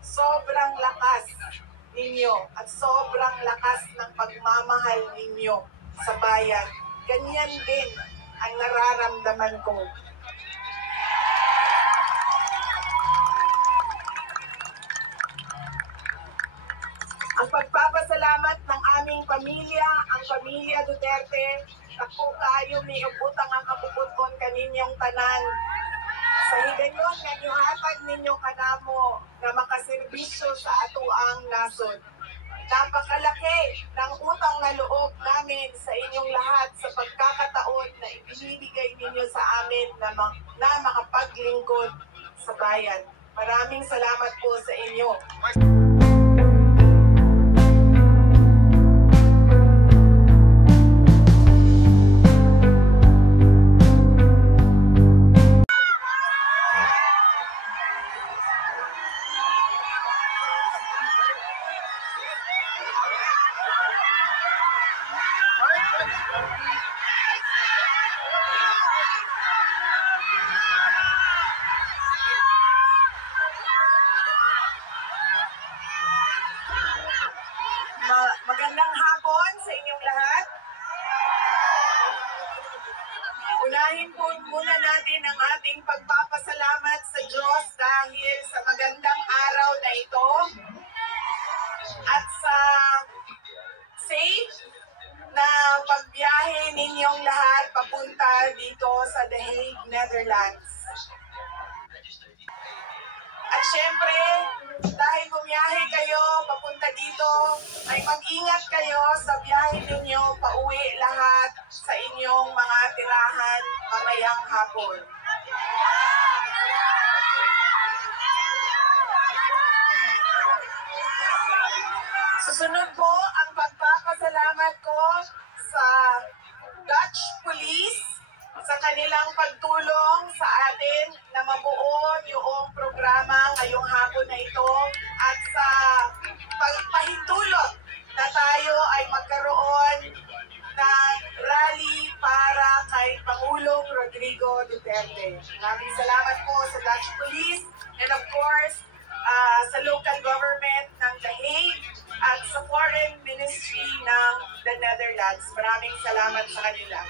sobrang lakas ninyo at sobrang lakas ng pagmamahal ninyo sa bayan. Ganyan din ang nararamdaman ko. Ang pagpapasalamat ng aming pamilya, ang pamilya Duterte, ako kayo may ubutang ang kapuputon kaninyong tanan. Sa higayon nga gihatag ninyo kanamo na makaserbisyo sa atuang nasod. Napakalalaki ng utang na loob namin sa inyong lahat sa pagkakataon na ibinibigay ninyo sa amin na makapaglingkod sa bayan. Maraming salamat po sa inyo. Magandang hapon sa inyong lahat. Unahin po muna natin ang ating pagpapasalamat sa Diyos dahil sa magandang araw na ito at sa safe na pagbiyahe ninyong lahat papunta dito sa The Hague, Netherlands. At syempre, dahil bumiyahe kayo papunta dito, ay mag-ingat kayo sa biyahe ninyo pauwi lahat sa inyong mga tirahan mamayang hapon. Susunod po ang pagpapasalamat ko sa Dutch Police sa kanilang pagtulong sa atin na mabuo yung programa ngayong hapon na ito at sa pagpahintulot na tayo ay magkaroon ng rally para kay Pangulong Rodrigo Duterte. Maraming salamat po sa Dutch Police and of course sa local government ng The Hague at sa Foreign Ministry ng the Netherlands. Maraming salamat sa kanila.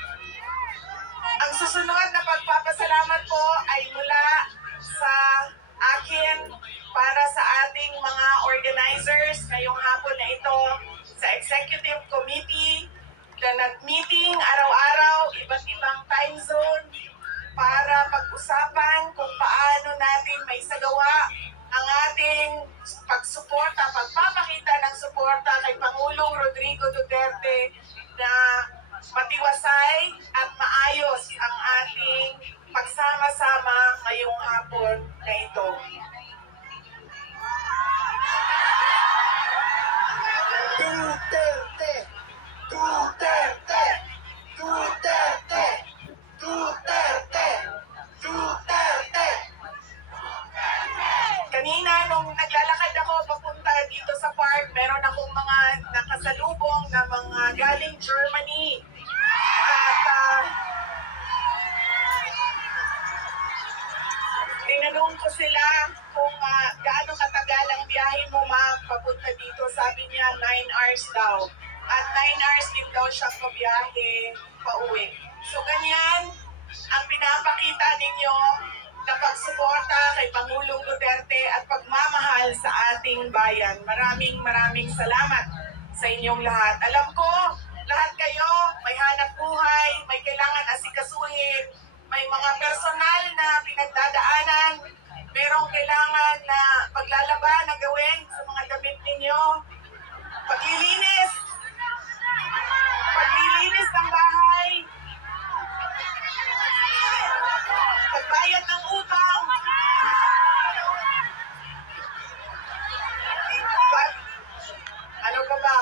Ang susunod na pagpapasalamat po ay mula sa akin para sa ating mga organizers ngayong hapon na ito sa Executive Committee na nag-meeting araw-araw, iba't ibang time zone para pag-usapan kung paano natin may sagawa ang ating pagsuporta, pagpapakita ng suporta kay Pangulong Rodrigo Duterte na matiwasay at maayos ang ating pagsama-sama ngayong hapon na ito. Duterte! Duterte! Duterte! Duterte! Duterte! Kanina nung naglalakad ako papunta dito sa park, meron akong mga nakasalubong na mga galing Germany. At tinanong ko sila kung gaano katagal ang biyahe mo ma'am papunta dito. Sabi niya 9 hours daw. At 9 hours din daw siyang pabiyahe pauwi. So ganyan ang pinapakita ninyo na pagsuporta kay Pangulong Duterte at pagmamahal sa ating bayan. Maraming salamat sa inyong lahat. Alam ko, lahat kayo may hanap buhay, may kailangan asikasuhin, may mga personal na pinagdadaanan, merong kailangan na paglalaban na gawin sa mga damit ninyo, paglilinis ng bahay, pagbayad ng utang,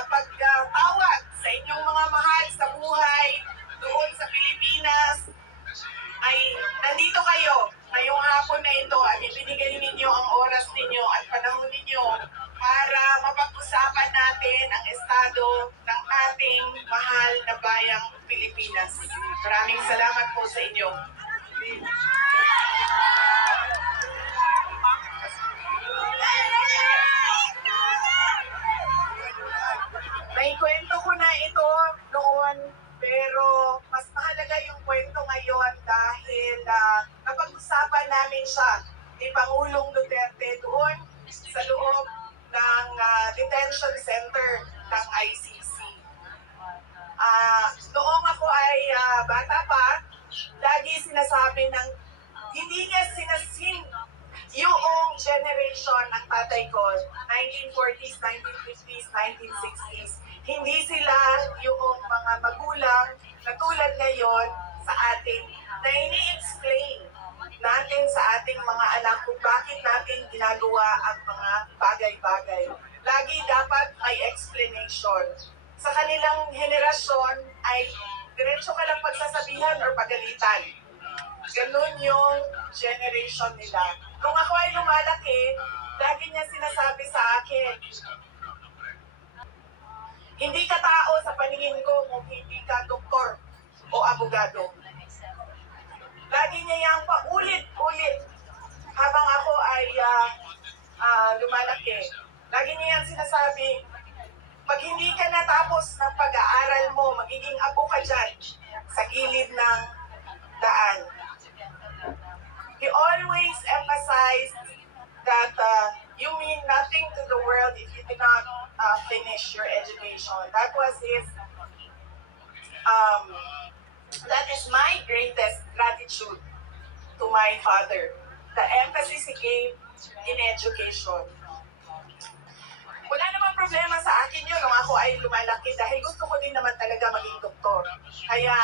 pagtawag sa inyong mga mahal sa buhay doon sa Pilipinas, ay nandito kayo ngayong hapon na ito at ibinigay ninyo ang oras ninyo at panahon ninyo para mapag-usapan natin ang estado ng ating mahal na bayang Pilipinas. Maraming salamat po sa inyo. namin siya ni Pangulong Duterte doon sa loob ng detention center ng ICC. Noong ako ay bata pa, lagi sinasabi ng hindi niya sinasin yung generation ng tatay ko, 1940s, 1950s, 1960s. Hindi sila yung mga magulang na tulad ngayon sa ating na ini-explain natin sa ating mga anak kung bakit natin ginagawa ang mga bagay-bagay. Lagi dapat may explanation. Sa kanilang henerasyon ay diretso ka lang pagsasabihan or pagalitan. Ganun yung generation nila. Nung ako ay lumalaki, lagi niya sinasabi sa akin, hindi ka tao sa paningin ko kung hindi ka doktor o abogado. Lagi niya yung paulit-ulit habang ako ay lumalaki. Lagi niya yung sinasabi, pag hindi ka natapos ng pag-aaral mo, magiging abo ka dyan sa gilid ng daan. He always emphasized that you mean nothing to the world if you do not finish your education. That was his, that is my greatest gratitude to my father. The emphasis he gave in education. Wala namang problema sa akin yun nung ako ay lumalaki dahil gusto ko din naman talaga maging doktor. Kaya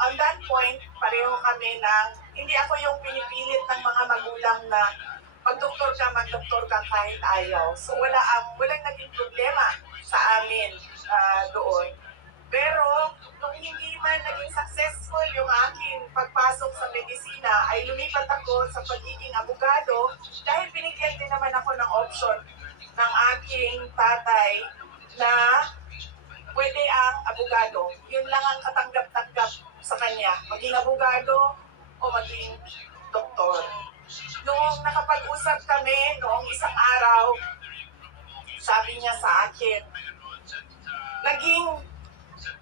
on that point, pareho kami ng hindi ako yung pinipilit ng mga magulang na magdoktor ka kahit ayaw. So walang naging problema sa amin doon. Pero nung hindi man naging successful yung aking pagpasok sa medisina, ay lumipat ako sa pagiging abogado dahil binigyan din naman ako ng option ng aking tatay na pwede ang abogado. Yun lang ang katanggap-tanggap sa kanya. Maging abogado o maging doktor. Noong nakapag-usap kami, noong isang araw, sabi niya sa akin, naging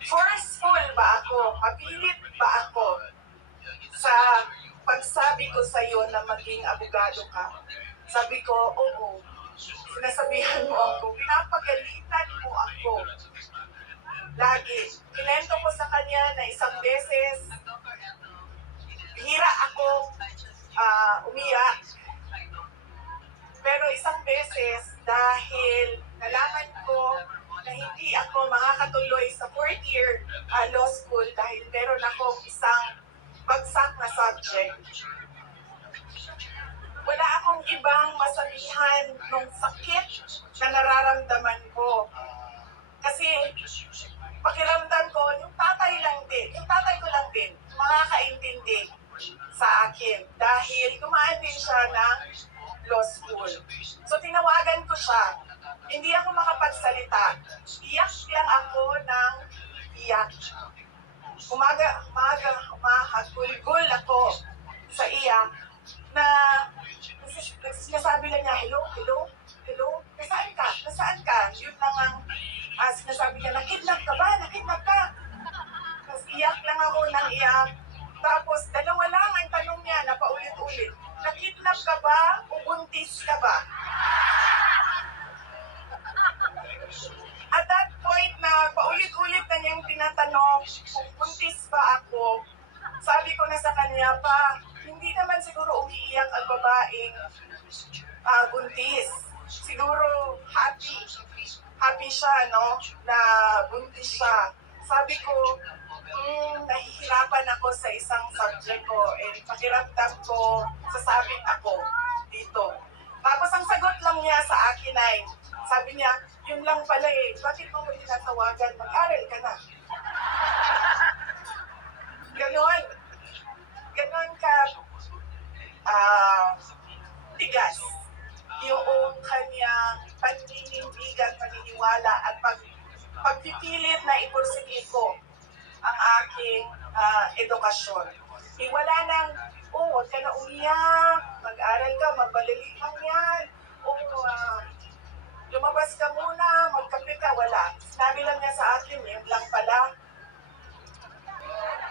forceful ba ako? Mapilit ba ako sa pagsabi ko sa iyo na maging abogado ka? Sabi ko, oo. Sinasabihan mo ako, pinapagalitan mo ako. Lagi. Kinento ko sa kanya na isang beses, bihira ako umiyak. Pero isang beses, dahil nalaman ko na hindi ako makakatuloy sa 4th year law school dahil meron akong isang bagsak na subject. Wala akong ibang masabihan nung sakit na nararamdaman ko. Kasi pakiramdam ko, yung tatay ko lang din, makakaintindi sa akin dahil kumaan din siya ng law school. So tinawagan ko siya. Hindi ako makapagsalita. Iyak lang ako ng iyak. Gulgul ako sa iyak na sinasabi lang niya, hello, nasaan ka? Yun lang ang sinasabi niya, nakidnap ka ba? Tapos iyak lang ako ng iyak. Tapos dalawa lang ang tanong niya na paulit-ulit, nakidnap ka ba o buntis ka ba? At that point na paulit-ulit na niyang tinatanong kung buntis ba ako, sabi ko na sa kanya pa, hindi naman siguro umiiyak ang babaeng buntis. Siguro happy siya, no, na buntis siya. Sabi ko, nahihirapan ako sa isang subject ko and pakiramdam ko, sasabit ako dito. Tapos ang sagot lang niya sa akin ay, sabi niya, yun lang pala eh, bakit mo tinatawagan? Mag-aral ka na. Ganon ka tigas yung kanyang paninindigan, paniniwala at pagpipilit na ipursige ko ang aking edukasyon. Wala nang, huwag ka na umiyak, mag-aral ka, magbalali lang yan, lumabas ka muna, magkape ka, wala. Sinabi lang niya sa akin, yun lang pala.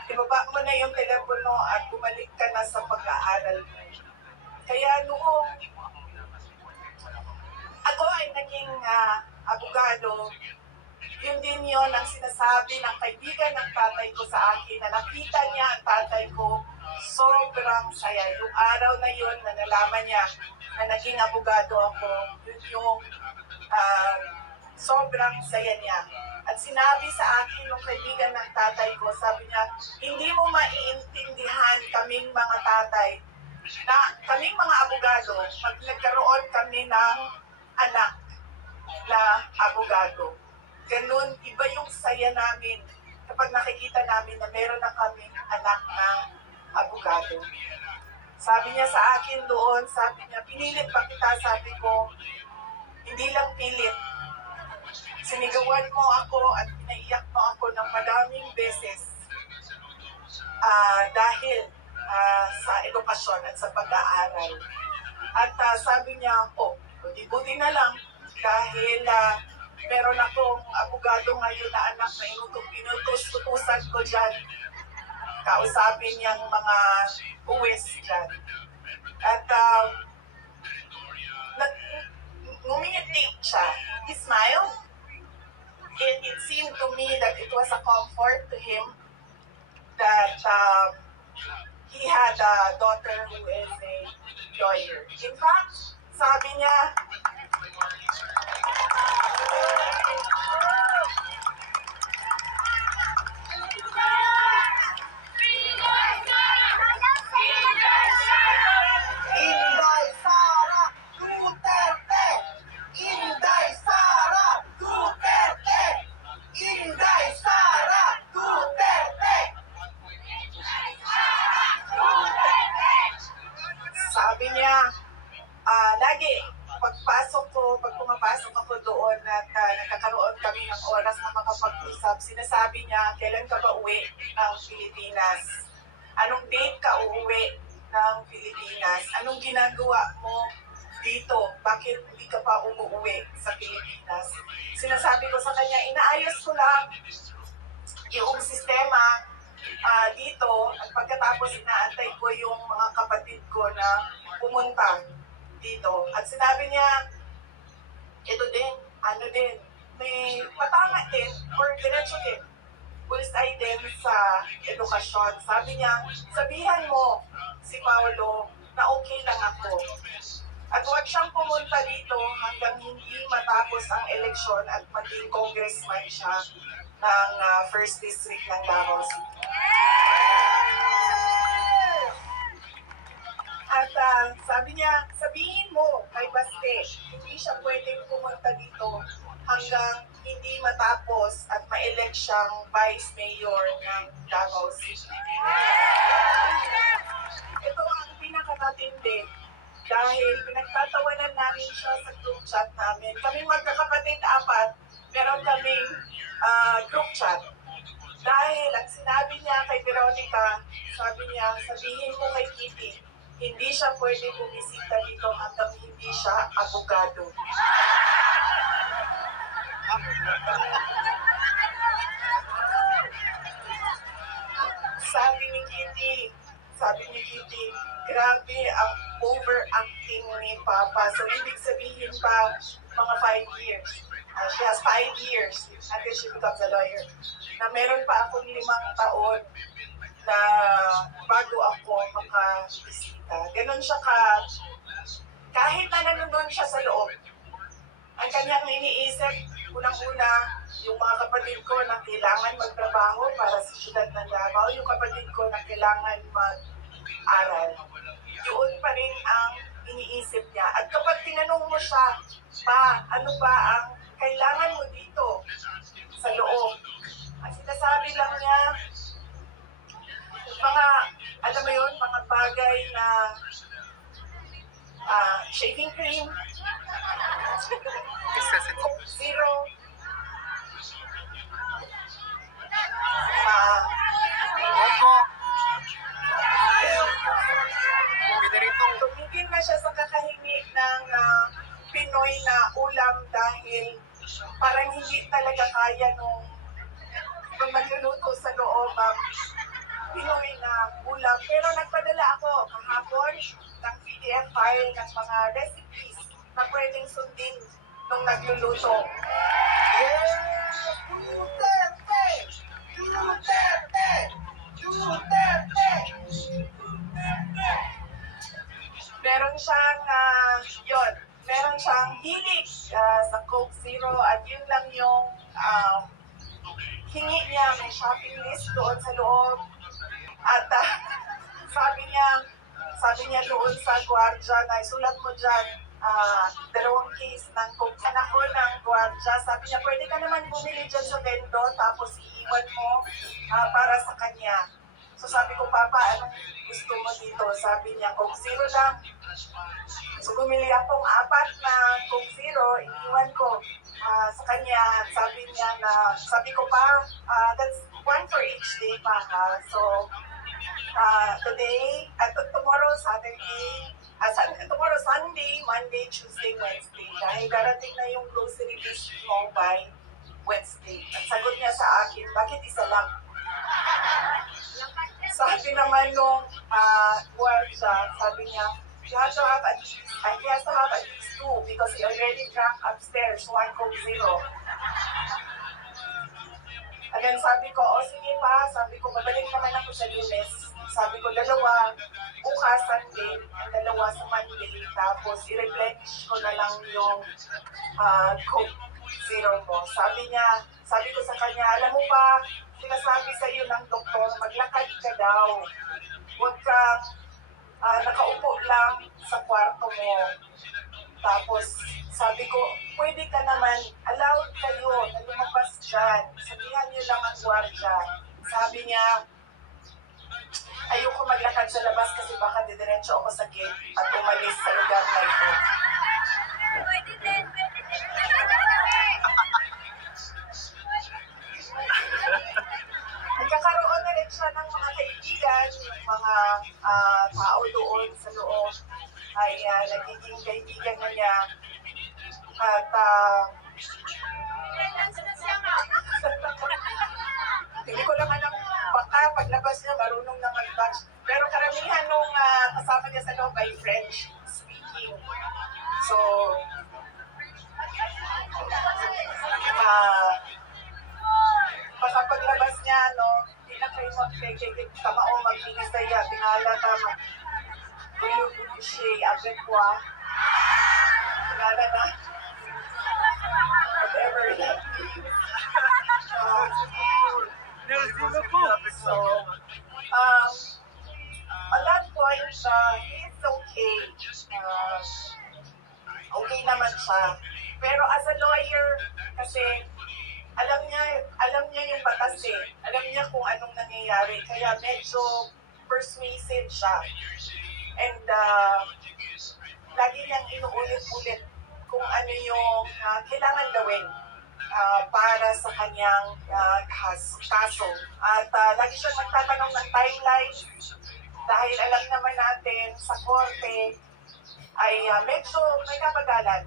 Ibaba mo na yung telepono at bumalik ka na sa pag-aaral mo. Kaya noong ako ay naging abogado, yun din yun ang sinasabi ng kaibigan ng tatay ko sa akin na nakita niya ang tatay ko, sobrang saya. Yung araw na yun na nalaman niya na naging abogado ako, yun yung sobrang saya niya. At sinabi sa akin ng kaibigan ng tatay ko, sabi niya, hindi mo maiintindihan kaming mga tatay na kaming mga abogado, pag nagkaroon kami ng anak na abogado. Ganun, iba yung saya namin kapag nakikita namin na meron na kaming anak na abogado. Sabi niya sa akin doon, sabi niya, pinilit pa kita, sabi ko, hindi lang pilit. Sinigawan mo ako at pinaiyak mo ako ng madaming beses dahil sa edukasyon at sa pag-aaral. At sabi niya, buti na lang dahil meron akong abogado ngayon na anak na pinutus-tutusan ko dyan. Kausapin niyang mga uwes dyan. At ngumingiti siya. He smiled. And it seemed to me that it was a comfort to him that he had a daughter who is a lawyer. In fact, sabi niya, Inday Sara Duterte! Inday Sara Duterte! Inday Sara Duterte! Sabi niya, lagi, pag pumapasok ako doon at nakakaroon kami ng oras na makapag-usap, sinasabi niya, kailan ka ba uwi ng Pilipinas? Anong date ka uuwi ng Pilipinas? Anong ginagawa mo dito? Bakit hindi ka pa umuwi sa Pilipinas? Sinasabi ko sa kanya, inaayos ko lang yung sistema dito at pagkatapos inaantay ko yung mga kapatid ko na pumunta dito. At sinabi niya, ito din, may patama din or diretso din. Pulsay din sa edukasyon. Sabi niya, sabihan mo si Paolo na okay lang ako. At huwag siyang pumunta dito hanggang hindi matapos ang eleksyon at maging congressman siya ng 1st District ng Davao City. At sabi niya, sabihin mo kay Baste, hindi siya pwedeng pumunta dito hanggang hindi matapos at ma-elect siyang Vice Mayor ng Davao City. Ito ang pinakamatindi dahil pinagtatawanan namin siya sa group chat namin. Kaming magkakapatid 4, meron kaming group chat. Dahil ang sinabi niya kay Veronica, sabi niya, sabihin mo kay Kitty, hindi siya pwede bumisita dito hanggang hindi siya abogado. Sabi ni Kitty, grabe ang overacting ni Papa. So, ibig sabihin pa, mga 5 years. She has 5 years until she becomes a lawyer. Na meron pa akong 5 taon na bago ako makabisita. Ganon siya kahit na nandun siya sa loob. Ang kanyang iniisip, unang-una, yung mga kapatid ko na kailangan magtrabaho para sa siyudad ng Davao, yung kapatid ko na kailangan mag-aral. Yun pa rin ang iniisip niya. At kapag tinanong mo siya, ano ba ang kailangan mo dito sa loob? Ang sinasabi lang niya, alam mo yun, mga bagay na shaving cream, Coke Zero, tumigil na siya sa kakahingi ng Pinoy na ulam dahil parang hindi talaga kaya nung magluluto sa loob ang Pinoy na ulam. Pero nagpadala ako kahapon ng PDF file ng mga recipes na pwedeng sundin nung nagluluto. Yes! Duterte! Duterte! Duterte! Meron siyang, meron siyang hilig sa Coke Zero at yun lang yung hingi niya. May shopping list doon sa loob. At sabi niya doon sa gwardiya na isulat mo dyan, 2 case ng Coke. Anak ko ng gwardiya, sabi niya, pwede ka naman bumili dyan sa vendo, tapos iiwan mo para sa kanya. So sabi ko, Papa, anong gusto mo dito? Sabi niya, Coke Zero lang. So bumili akong 4 na Coke Zero, iniwan ko sa kanya. Sabi ko pa, that's 1 for each day pa ha. So today, tomorrow Saturday, tomorrow Sunday, Monday, Tuesday, Wednesday. Dahil darating na yung grocery list mo by Wednesday. At sagot niya sa akin, bakit isa lang? Sabi naman nung gwardiya, sabi niya, he has to have at least 2 because he already drank upstairs 1 Coke Zero. And then sabi ko, sige pa, sabi ko, babalik naman ako sa Lunes. Sabi ko, 2 bukas Sunday, and 2 sa Monday, tapos i-replenish ko na lang yung Coke Zero mo. Sabi ko sa kanya, alam mo ba, sinasabi sa iyo ng doktor, maglakad ka daw. Huwag ka nakaupo lang sa kwarto mo. Tapos sabi ko, pwede ka naman, allowed kayo na lumabas dyan. Sabihan niyo lang ang gwardiya. Sabi niya, ayoko maglakad sa labas kasi baka didiretso ako sa gate at umalis sa lugar na ito. Nagkakaroon na rin siya ng mga kaibigan, yung mga tao doon sa loob ay nagiging kaibigan na niya. At hindi ko lang alam, baka paglabas niya marunong na mag-Dutch. Pero karamihan nung kasama niya sa loob ay French speaking. So, paglabas niya, hindi na kayo kamao magbinis na iya, tingala tama. Kuyo siya, avec quoi. Tingala na. Whatever that means. So, on that point, he's okay. Okay naman siya. Pero as a lawyer, kasi alam niya yung batas eh. Alam niya kung anong nangyayari. Kaya medyo persuasive siya. And lagi niyang inuulit-ulit kung ano yung kailangan gawin para sa kanyang kaso. At lagi siya magtatanong ng timeline dahil alam naman natin sa korte ay medyo may kabagalan.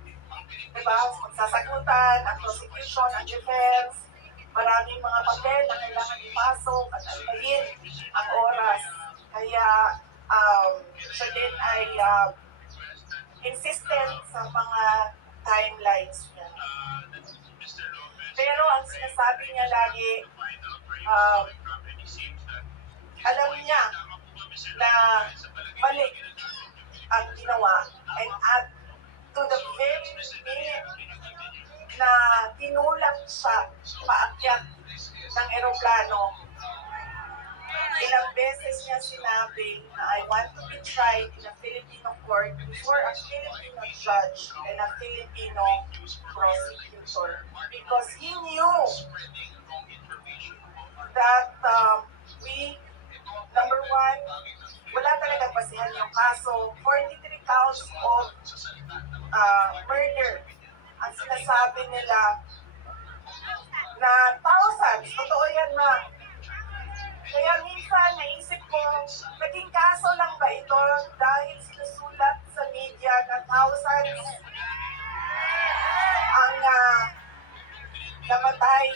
Diba? Magsasagutan, ang prosecution, ang defense, maraming mga papel na kailangan ipasok at antayin ang oras. Kaya siya din ay insistent sa mga timelines niya. Pero ang sinasabi niya lagi, alam niya na mali ang ginawa. And at to the very minute na tinulak siya paakyat ng eroplano, ilang beses niya sinabi na I want to be tried in a Filipino court before a Filipino judge and a Filipino prosecutor. Because he knew that number 1, wala talagang basihan yung kaso. 43 counts of murder. Ang sinasabi nila na thousands, totoo yan na. Kaya minsan naisip ko, naging kaso lang ba ito dahil sinusulat sa media na thousands ang namatay.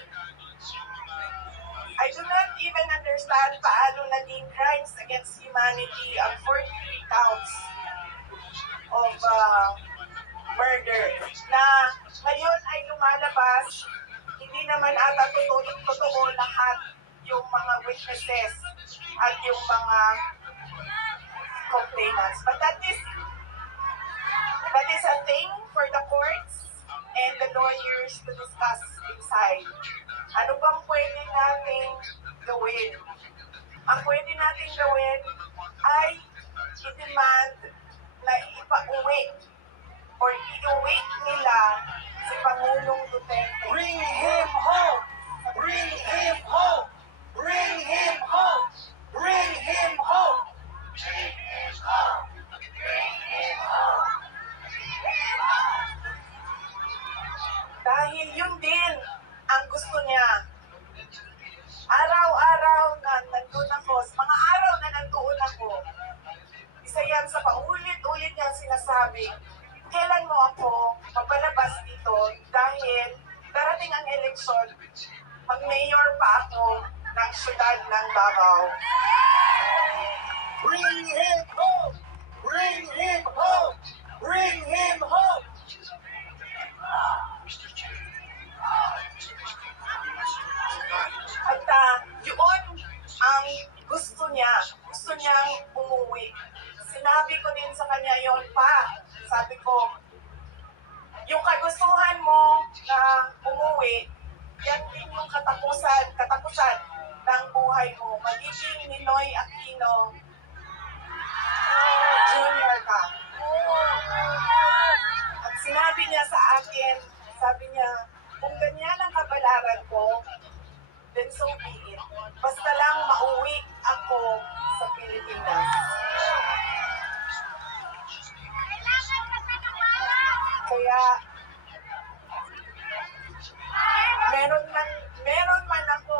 I do not even understand paano naging crimes against humanity ang 43 counts. of murder na ngayon ay lumalabas, hindi naman ata totoo lahat yung mga witnesses at yung mga complainants. But that is a thing for the courts and the lawyers to discuss inside. Ano bang pwede natin gawin? Ang pwede natin gawin ay i-demand na ipauwi or iuwi nila si Pangulong Duterte. Bring him home! Bring him home! Bring him home! Bring him home! Bring him home! Bring him home! Dahil yun din ang gusto niya. Araw-araw na nandun ako, mga araw na nandoon ako, isa yan sa paulit-ulit niyang sinasabi, kailan mo ako mapalabas dito dahil darating ang eleksyon, mag-mayor pa ako ng syudad ng Davao. Bring him home! Bring him home! Bring him home! At yun ang gusto niya. Gusto niyang umuwi. Sinabi ko din sa kanya yon pa. Sabi ko, yung kagustuhan mo na umuwi, yan din yung katapusan ng buhay mo. Magiging Ninoy Aquino Jr. ka. At sinabi niya sa akin, sabi niya, kung ganyan ang kabalaran ko, then so be it. Basta lang mauwi ako sa Pilipinas. Kaya, meron man ako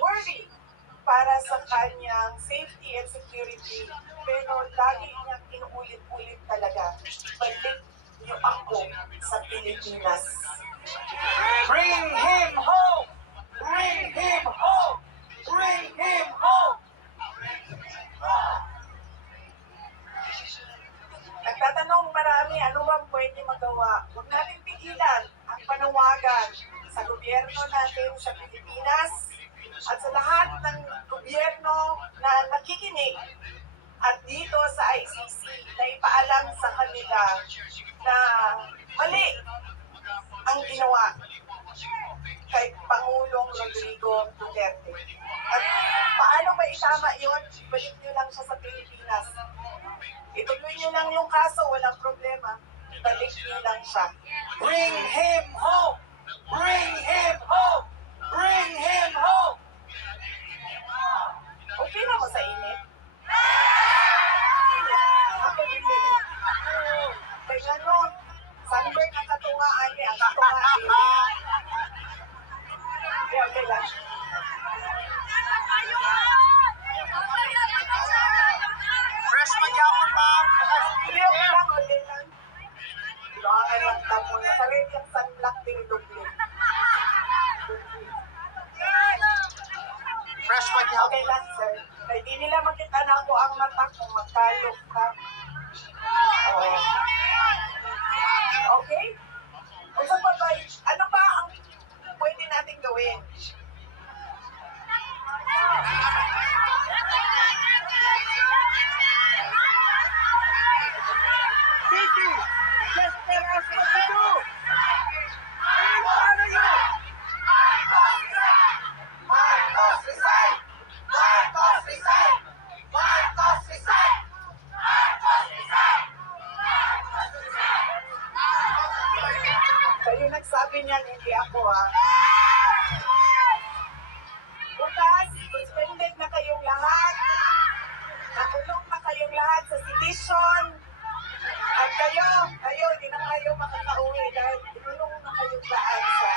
worry para sa kanyang safety and security, pero lagi niyang inuulit-ulit talaga, balik niyo ako sa Pilipinas. Bring him home! Bring him home! Bring him home! Nagtatanong marami, ano bang pwede magawa? Huwag natin pigilan ang panawagan sa gobyerno natin sa Pilipinas at sa lahat ng gobyerno na nakikinig at dito sa ICC na ipaalam sa kanila na mali ang ginawa kay Pangulong Rodrigo Duterte. At paano ba itama yun? Balik nyo lang siya sa Pilipinas. Ituloy nyo lang yung kaso, walang problema. Balik nyo lang siya. Bring him home! Bring him home! Bring him home! Okay na mo sa init? Ako hindi. Kaya ano, sunburn ang katungaan niya. Ang katungaan niya. Okay lang. Fresh magyapon, ma'am! Hindi, okay lang. Okay lang. Kailangan lang tamo na. Sarili ang sunblock din dubli. Fresh magyapon. Okay lang, sir. Hindi nila makita na ako ang mata kung magkalok ka. Okay? O sa babay, ano ba ang pwede natin gawin? Titi, just tell us what to do! We follow you! Marcos resign! Marcos resign! Marcos resign! Marcos resign! Kayo nagsabi niyan, hindi ako Bukas, suspended na kayong lahat. Nakulong na kayong lahat sa sedition. At kayo, hindi na kayo makakauwi dahil inulong na kayong daan sa...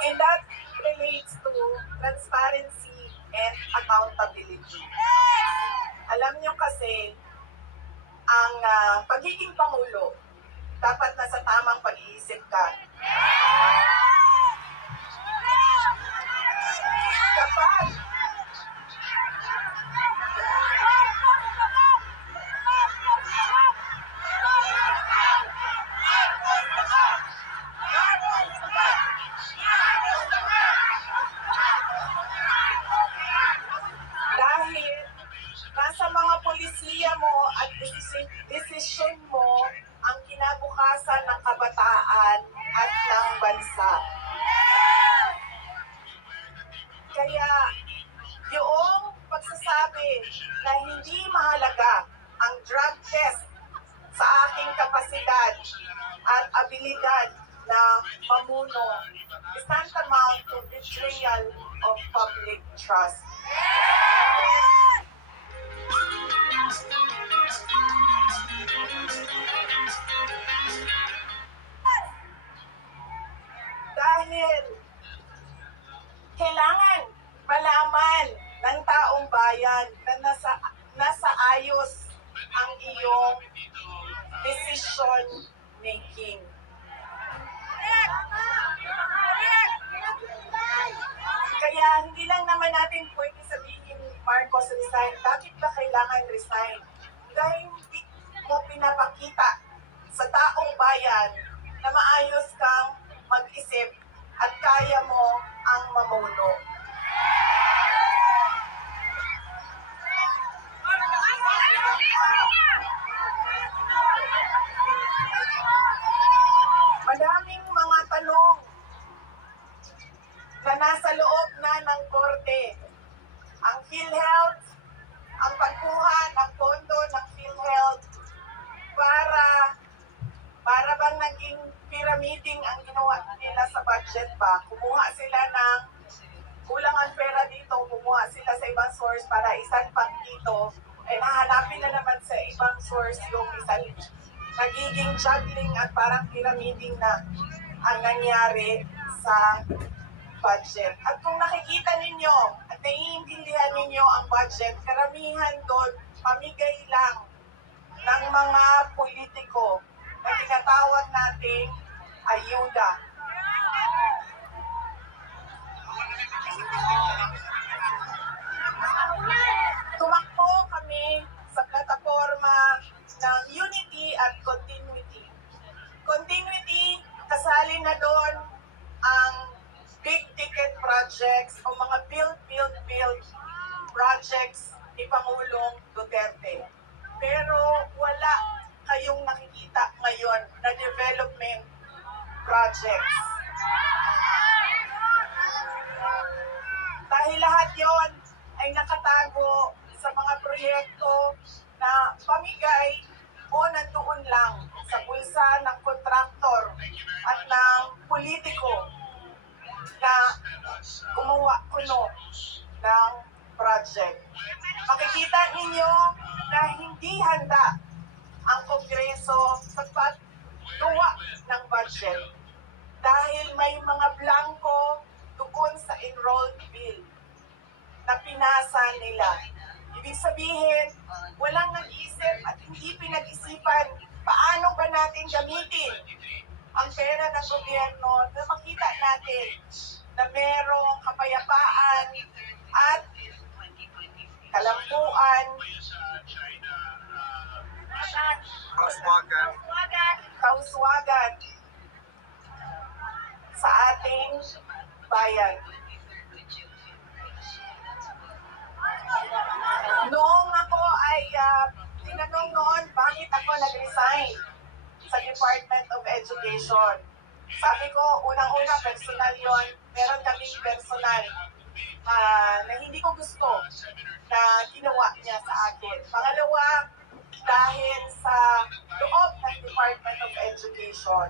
In transparency and accountability. Alam nyo kasi, ang pagiging Pangulo, dapat nasa tamang pag-iisip ka. Kapag dahil nasa mga polisiya mo at desisyon mo ang kinabukasan ng kabataan at ng bansa. Kaya yung pagsasabi na hindi mahalaga ang drug test sa aking kapasidad at abilidad na mamuno is tantamount to betrayal of public trust. Dahil kailangan malaman ng taong bayan na nasa ayos ang iyong decision making. Kaya hindi lang naman natin pwede sabihin, Marcos, resign. Bakit ba kailangan resign? Dahil hindi mo pinapakita sa taong bayan na maayos kang mag-isip at kaya mo ang mamuno. Madaming mga tanong na nasa loob na ng korte. Ang PhilHealth, ang pagkuha ng pondo ng PhilHealth para bang naging pyramiding ang ginawa nila sa budget ba? Kumuha sila ng kulang ang pera dito, kumuha sila sa ibang source para isang pang dito, ay nahanapin na naman sa ibang source yung isang nagiging juggling at parang pyramiding na ang nangyari sa budget. At kung nakikita ninyo at naiintindihan ninyo ang budget, karamihan doon pamigay lang ng mga politiko na tinatawag nating ayuda. Tumakbo kami sa plataforma ng unity at continuity. Continuity, kasali na doon ang big ticket projects o mga build projects ni Pangulong Duterte. Pero wala kayong nakikita ngayon na development projects. Dahil lahat yon ay nakatago sa mga proyekto na pamigay o nandoon lang sa bulsa ng kontraktor at ng politiko na kumuha kuno ng project. Makikita ninyo na hindi handa ang Kongreso sa paggawa ng budget dahil may mga blanco doon sa enrolled bill na pinasa nila. Ibig sabihin, walang nag-isip at hindi pinag-isipan paano ba natin gamitin ang pera ng gobyerno na makita natin na merong kapayapaan at kalampuan, kauswagan sa ating bayan. Noong ako ay tinanong noon bakit ako nag-resign sa Department of Education. Sabi ko, unang-una, personal yon. Meron kaming personal na hindi ko gusto na ginawa niya sa akin. Pangalawa, dahil sa loob ng Department of Education.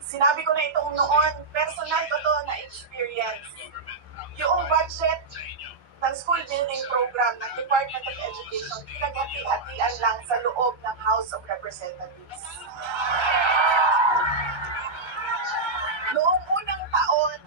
Sinabi ko na itong noon, personal ko to na experience. Yung budget ng school building program ng Department of Education, pinaghati-hatian lang sa loob ng House of Representatives. Noong unang taon,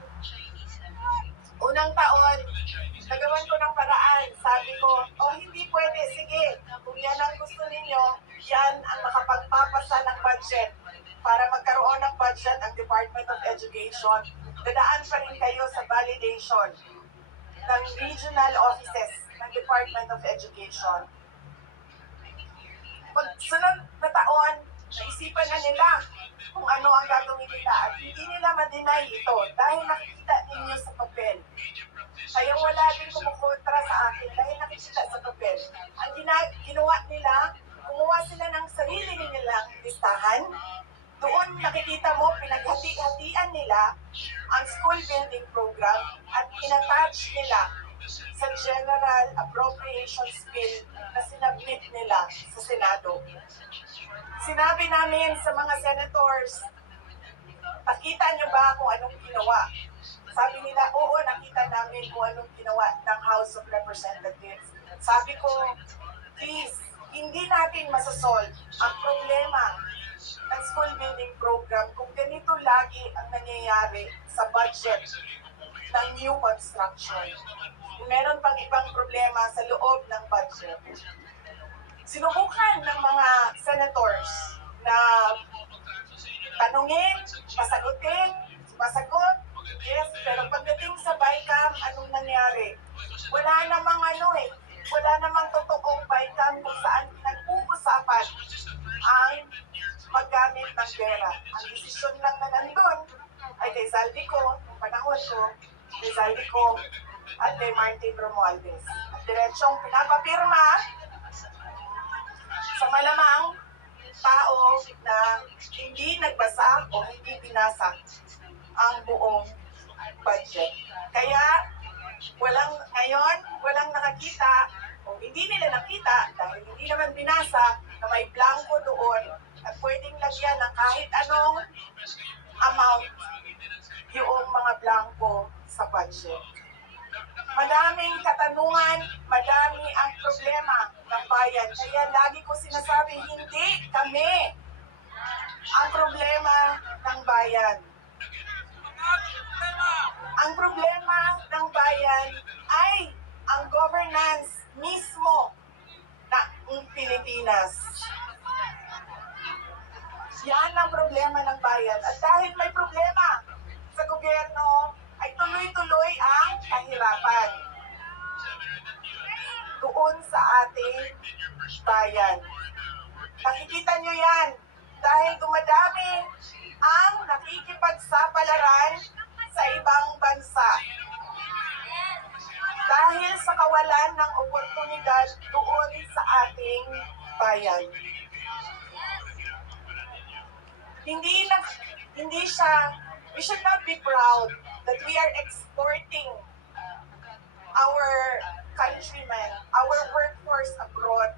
education, dadaan pa rin kayo sa validation ng regional offices ng Department of Education. Pagsunod na taon, naisipan na nila kung ano ang gagawin nila at hindi nila ma-deny ito dahil nakikita ninyo sa papel. Kaya wala din kumukontra sa akin dahil nakikita sa papel. Ang ginawa nila, kumuha sila ng sarili nilang listahan. Doon nakikita mo, pinaghati-hatian nila ang school building program at inattach nila sa General Appropriations Bill na sinabmit nila sa Senado. Sinabi namin sa mga senators, nakita niyo ba kung anong ginawa? Sabi nila, oo, nakita namin kung anong ginawa ng House of Representatives. Sabi ko, please, hindi natin masasolve ang problema ng school building program kung ganito lagi ang nangyayari sa budget ng new construction. Meron pang ibang problema sa loob ng budget. Sinubukan ng mga senators na tanungin, masagot, yes, pero pagdating sa BICAM, anong nangyari? Wala namang totoong BICAM kung saan pinag-uusapan ang maggamit ng pera. Ang desisyon lang na nandun ay kay Zaldico, panahon ko, kay Zaldico at kay Martin Romualdez. At diretsong pinapapirma sa malamang tao na hindi nagbasa o hindi binasa ang buong budget. Kaya walang nakakita o hindi nila nakita dahil hindi naman binasa na may blanco doon at pwedeng lagyan ng kahit anong amount yung mga blanco sa budget. Madaming katanungan, madami ang problema ng bayan. Kaya lagi ko sinasabi, hindi kami ang problema ng bayan. Ang problema ng bayan ay ang governance mismo ng Pilipinas. Yan ang problema ng bayan. At dahil may problema sa gobyerno, ay tuloy-tuloy ang kahirapan doon sa ating bayan. Nakikita nyo yan dahil dumadami ang nakikipagsapalaran sa ibang bansa. Dahil sa kawalan ng oportunidad doon sa ating bayan. We should not be proud that we are exporting our countrymen, our workforce abroad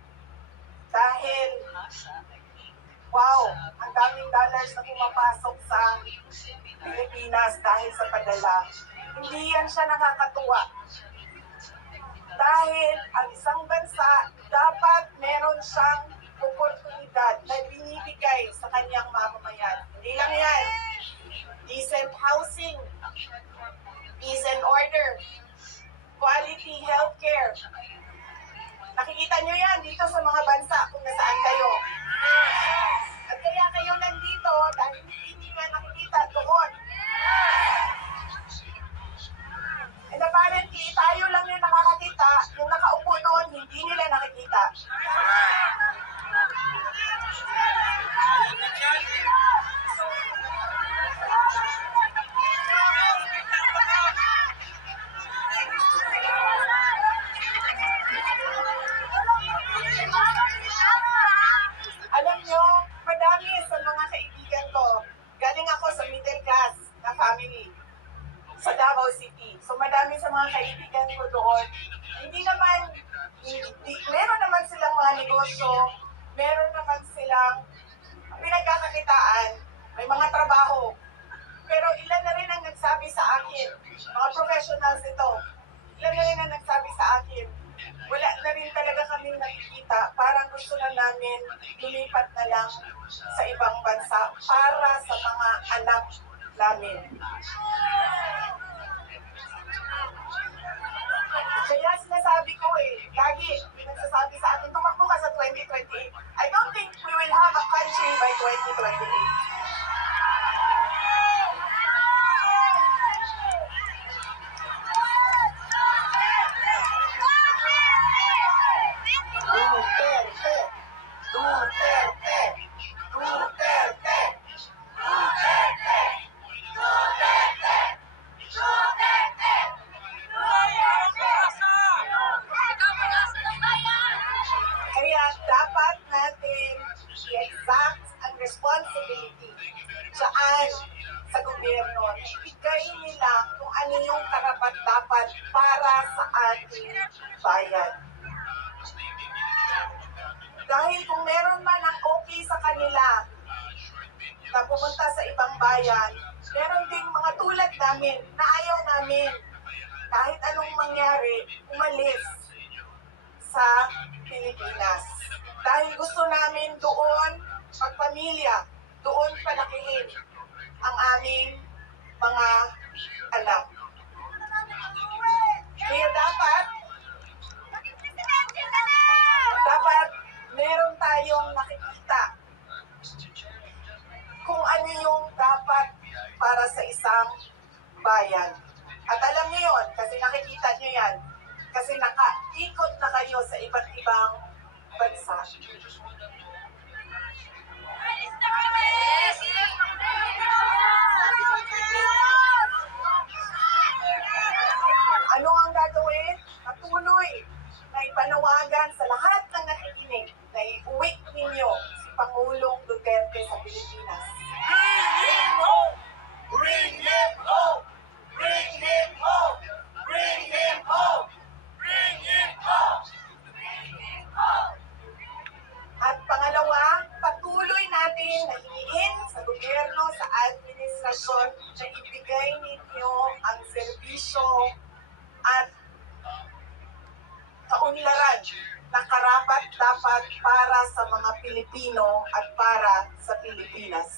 dahil, wow, ang daming dollars na pumapasok sa Pilipinas dahil sa padala. Hindi yan siya nakakatuwa. Dahil ang isang bansa dapat meron siyang oportunidad na binibigay sa kanyang mamamayan. Hindi lang yan. Decent housing, peace and order, quality healthcare. Nakikita nyo yan dito sa mga bansa kung nasaan kayo. At kaya kayo nandito dahil hindi nga nakikita doon. And apparently, tayo lang yung nakakakita, yung nakaupo doon, hindi nila nakikita. Alam nyo, madami sa mga kaibigan ko, galing ako sa middle class na family sa Davao City. So madami sa mga kaibigan ko doon. Meron naman silang mga negosyo, meron naman silang pinagkakakitaan, may mga trabaho. Pero ilan na rin ang nagsabi sa akin, mga professionals ito, ilan na rin ang nagsabi sa akin, wala na rin talaga kaming nakikita, parang gusto na namin lumipat na lang sa ibang bansa para sa mga anak namin. Kaya sinasabi ko lagi nagsasabi sa akin, tumakbo ka sa 2028. I don't think we will have a country by 2028. bayan. Dahil kung meron man ang okay sa kanila na pumunta sa ibang bayan, meron ding mga tulad namin na ayaw namin kahit anong mangyari, umalis sa Pilipinas. Dahil gusto namin doon, pagpamilya, doon palakihin ang aming mga anak. Kaya dapat meron tayong nakikita kung ano yung dapat para sa isang bayan. At alam niyo yun, kasi nakikita niyo yan, kasi nakaikot na kayo sa iba't ibang bansa. Ano ang gagawin? Patuloy na ipanawagan sa lahat ng nakikinig na iuwi ninyo si Pangulong Duterte sa Pilipinas. Bring him home! Bring him home! Bring him home! Bring him home! Bring him home! Bring him home! At pangalawa, patuloy natin na hingin sa gobyerno, sa administrasyon na ibigay ninyo ang serbisyo at kaunlaran na karapat-dapat para sa mga Pilipino at para sa Pilipinas.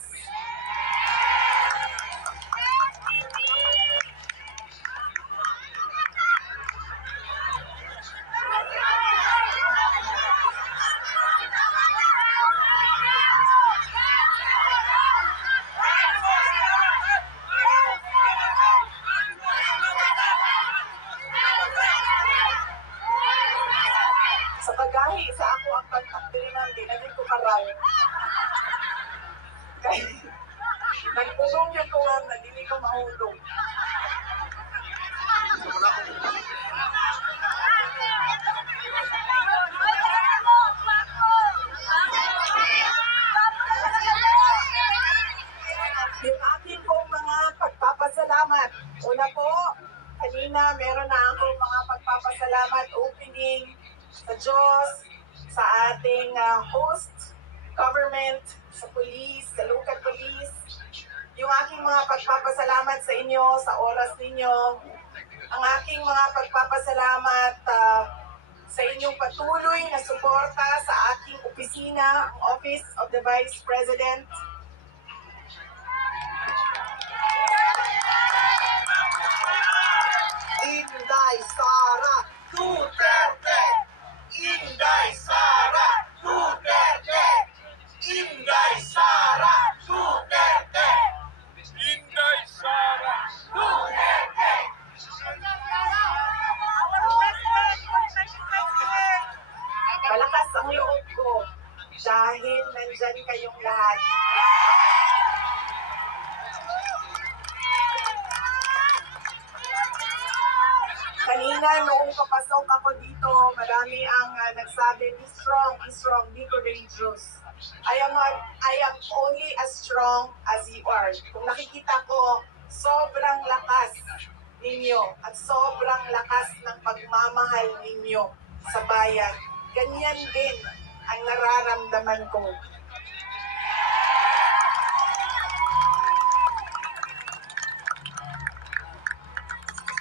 Sa pagahi, sa ako ang pagtakdinan, dinagin ko karal. Kaya, nagpulong yung kuwan na hindi ko mahulong. Yung akin pong mga pagpapasalamat. Una po, kanina meron na akong mga pagpapasalamat opening sa Diyos, sa ating host, government, sa police, sa local police. Yung aking mga pagpapasalamat sa inyo, sa oras ninyo. Ang aking mga pagpapasalamat sa inyong patuloy na suporta sa aking opisina, ang Office of the Vice President. Inday Sara Duterte! Inday Sara Duterte! Inday Sara Duterte! Inday Sara Duterte! Malakas ang loob ko dahil nandyan kayong lahat. Kanina, noong papasok ako dito, marami ang nagsabi, be strong, be courageous. I am only as strong as you are. Kung nakikita ko, sobrang lakas ninyo at sobrang lakas ng pagmamahal ninyo sa bayan. Ganyan din ang nararamdaman ko.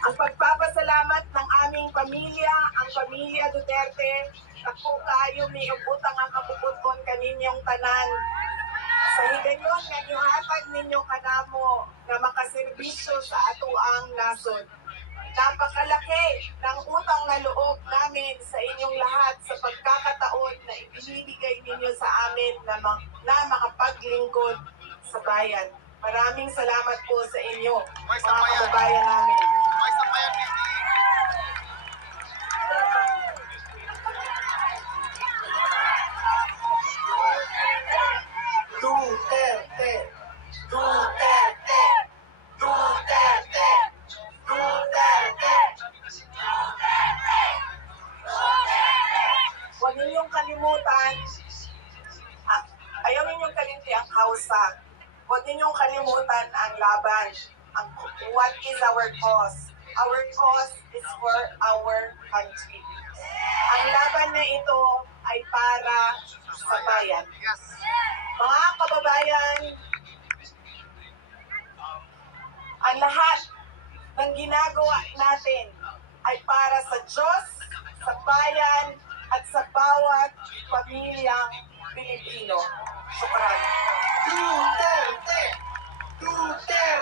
Ang pagpapasalamat ng aming pamilya, ang pamilya Duterte, ako kayo may ubutang ang kapuputon kaninyong tanan. Sa higayon nga gihatag ninyo kanamo na makaserbisyo sa atoang nasod. Napakalaki ng utang na loob namin sa inyong lahat sa pagkakataon na ibinibigay ninyo sa amin na makapaglingkod sa bayan. Maraming salamat po sa inyo, mga kababayan namin. Duterte! Duterte! Duterte! Duterte! Huwag ninyong kalimutan, ayaw ninyong kalimti ang kausa. Huwag ninyong kalimutan ang laban. What is our cause? Our cause is for our country. Ang laban na ito ay para sa bayan. Mga kababayan, ang lahat ng ginagawa natin ay para sa Diyos, sa bayan, at sa bawat pamilyang Pilipino. Shukran. Duterte! Duterte!